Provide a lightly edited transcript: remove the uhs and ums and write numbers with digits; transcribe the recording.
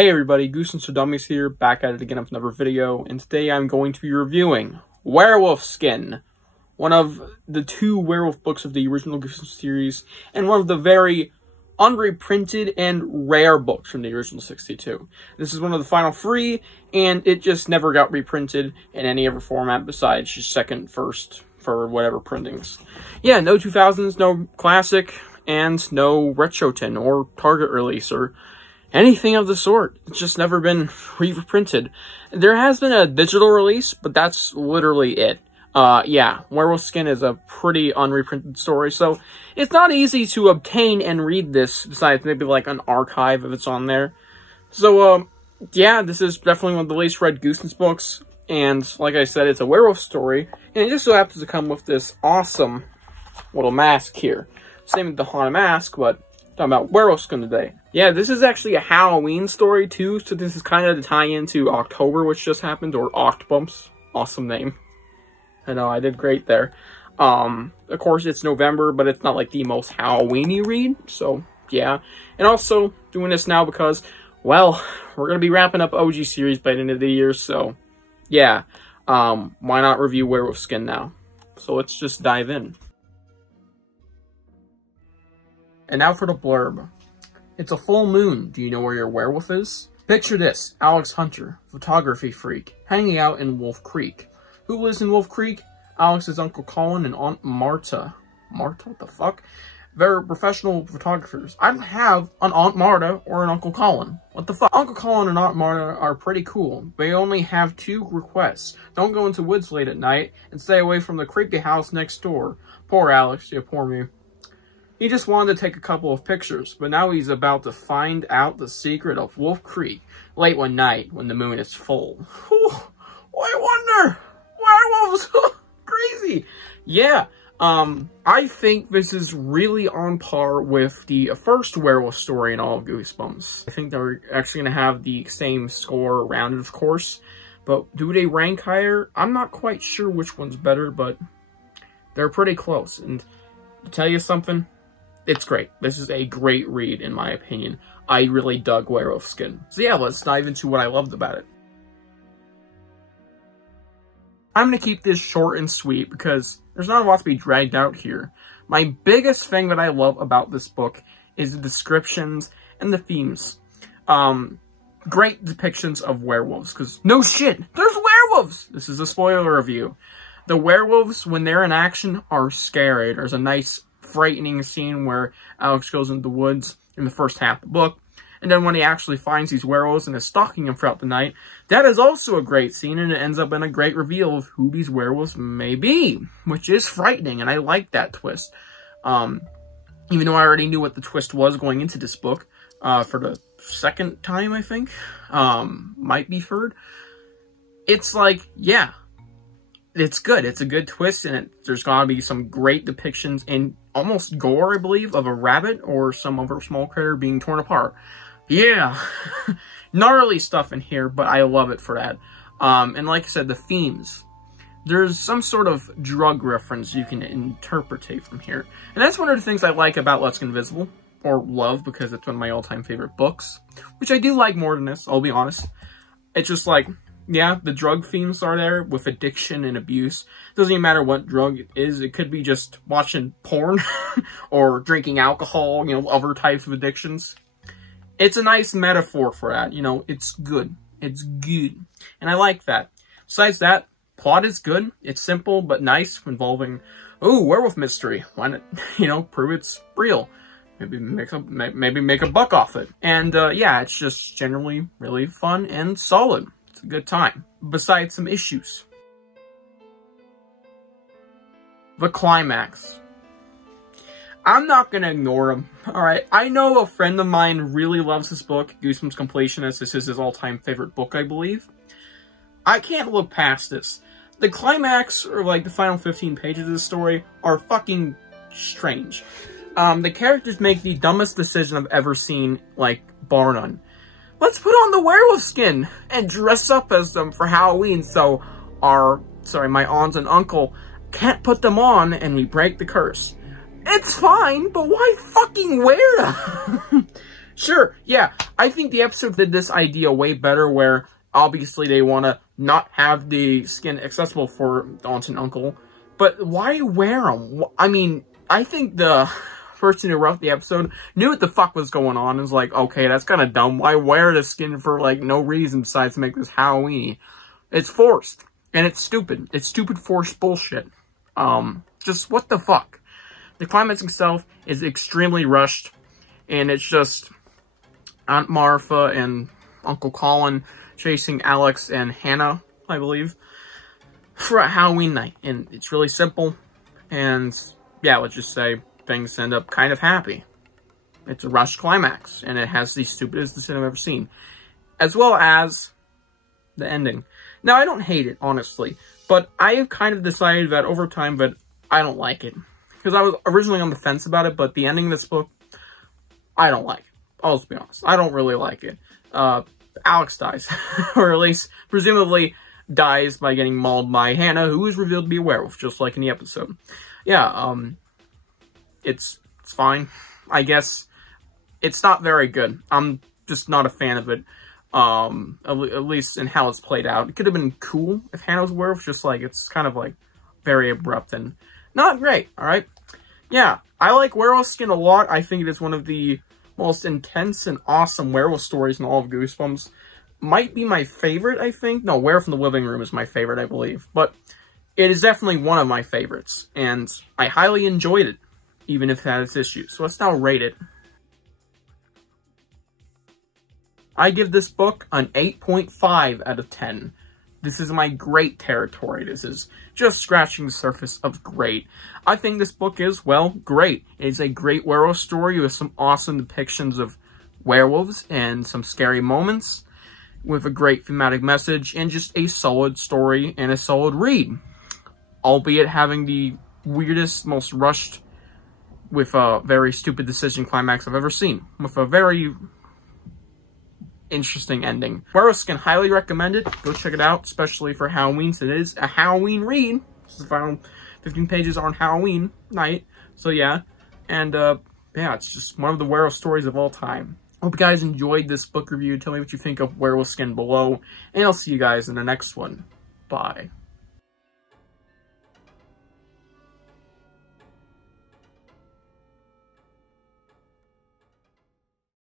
Hey everybody, Goosebumps for Dummies here, back at it again with another video, and today I'm going to be reviewing Werewolf Skin, one of the two werewolf books of the original Goosebumps series, and one of the very unreprinted and rare books from the original 62. This is one of the final three, and it just never got reprinted in any other format besides just second, first, for whatever printings. Yeah, no 2000s, no classic, and no retro tin or Target release or anything of the sort. It's just never been reprinted. There has been a digital release, but that's literally it. Yeah, Werewolf Skin is a pretty unreprinted story, so it's not easy to obtain and read this, besides maybe like an archive if it's on there. So, yeah, this is definitely one of the least read Goosebumps books, and like I said, it's a werewolf story, and it just so happens to come with this awesome little mask here. Same with the haunted mask, but talking about Werewolf Skin today. Yeah, this is actually a Halloween story too, so this is kind of the tie-in to October, which just happened, or Octbumps. Awesome name. I know, I did great there. Of course, it's November, but it's not like the most Halloween-y read, so yeah. And also, doing this now because, well, we're going to be wrapping up OG series by the end of the year, so yeah. Why not review Werewolf Skin now? So let's just dive in. And now for the blurb. It's a full moon. Do you know where your werewolf is? Picture this. Alex Hunter, photography freak, hanging out in Wolf Creek. Who lives in Wolf Creek? Alex's Uncle Colin and Aunt Marta. Marta? What the fuck? They're professional photographers. I don't have an Aunt Marta or an Uncle Colin. What the fuck? Uncle Colin and Aunt Marta are pretty cool. They only have two requests. Don't go into woods late at night and stay away from the creepy house next door. Poor Alex. Yeah, poor me. He just wanted to take a couple of pictures, but now he's about to find out the secret of Wolf Creek late one night when the moon is full. Whew, I wonder! Werewolves! Crazy! Yeah, I think this is really on par with the first werewolf story in all of Goosebumps. I think they're actually going to have the same score around it, of course, but do they rank higher? I'm not quite sure which one's better, but they're pretty close. And to tell you something, it's great. This is a great read, in my opinion. I really dug Werewolf Skin. So yeah, let's dive into what I loved about it. I'm going to keep this short and sweet because there's not a lot to be dragged out here. My biggest thing that I love about this book is the descriptions and the themes. Great depictions of werewolves, because no shit, there's werewolves! This is a spoiler review. The werewolves, when they're in action, are scary. There's a nice frightening scene where Alex goes into the woods in the first half of the book, and then when he actually finds these werewolves and is stalking them throughout the night, that is also a great scene, and it ends up in a great reveal of who these werewolves may be, which is frightening, and I like that twist. Even though I already knew what the twist was going into this book, for the second time, I think, might be third, it's like, yeah, it's good. It's a good twist, and there's gonna be some great depictions and almost gore, I believe, of a rabbit or some other small critter being torn apart. Yeah, gnarly stuff in here, but I love it for that. And like I said, the themes. There's some sort of drug reference you can interpretate from here. And that's one of the things I like about Let's Get Invisible, or love, because it's one of my all-time favorite books, which I do like more than this, I'll be honest. It's just like, yeah, the drug themes are there with addiction and abuse. Doesn't even matter what drug it is. It could be just watching porn or drinking alcohol, you know, other types of addictions. It's a nice metaphor for that. You know, it's good. It's good. And I like that. Besides that, plot is good. It's simple but nice, involving, ooh, werewolf mystery. Why not, you know, prove it's real. Maybe make a buck off it. And yeah, it's just generally really fun and solid. It's a good time, besides some issues. The climax. I'm not gonna ignore him, alright? I know a friend of mine really loves this book, Goosebumps Completionist. This is his all-time favorite book, I believe. I can't look past this. The climax, or like the final 15 pages of the story, are fucking strange. The characters make the dumbest decision I've ever seen, like, bar none. Let's put on the werewolf skin and dress up as them for Halloween so my aunt and uncle can't put them on and we break the curse. It's fine, but why fucking wear them? Sure, yeah, I think the episode did this idea way better, where obviously they want to not have the skin accessible for aunt and uncle, but why wear them? I mean, I think the person who wrote the episode knew what the fuck was going on and was like, okay, that's kind of dumb. Why wear the skin for, like, no reason besides to make this Halloween? It's forced. And it's stupid. It's stupid forced bullshit. Just what the fuck? The climax itself is extremely rushed, and it's just Aunt Martha and Uncle Colin chasing Alex and Hannah, I believe, for a Halloween night. And it's really simple, and yeah, let's just say things end up kind of happy. It's a rushed climax, and it has the stupidest decision I've ever seen. As well as the ending. Now, I don't hate it, honestly, but I have kind of decided that over time that I don't like it. Because I was originally on the fence about it, but the ending of this book, I don't like it. I'll just be honest. I don't really like it. Alex dies. Or at least, presumably, dies by getting mauled by Hannah, who is revealed to be a werewolf, just like in the episode. Yeah, it's fine. I guess it's not very good. I'm just not a fan of it. At least in how it's played out. It could have been cool if Hannah was a werewolf, just like, it's kind of like very abrupt and not great, alright? Yeah, I like Werewolf Skin a lot. I think it is one of the most intense and awesome werewolf stories in all of Goosebumps. Might be my favorite, I think. No, Werewolf in the Living Room is my favorite, I believe. But it is definitely one of my favorites, and I highly enjoyed it, even if it had its issues. So let's now rate it. I give this book an 8.5 out of 10. This is my great territory. This is just scratching the surface of great. I think this book is, well, great. It's a great werewolf story with some awesome depictions of werewolves and some scary moments, with a great thematic message, and just a solid story and a solid read. Albeit having the weirdest, most rushed, with a very stupid decision climax I've ever seen. With a very interesting ending. Werewolf Skin, highly recommend it. Go check it out, especially for Halloween, so it is a Halloween read. This is the final 15 pages on Halloween night. So yeah, and yeah, it's just one of the werewolf stories of all time. Hope you guys enjoyed this book review. Tell me what you think of Werewolf Skin below, and I'll see you guys in the next one. Bye.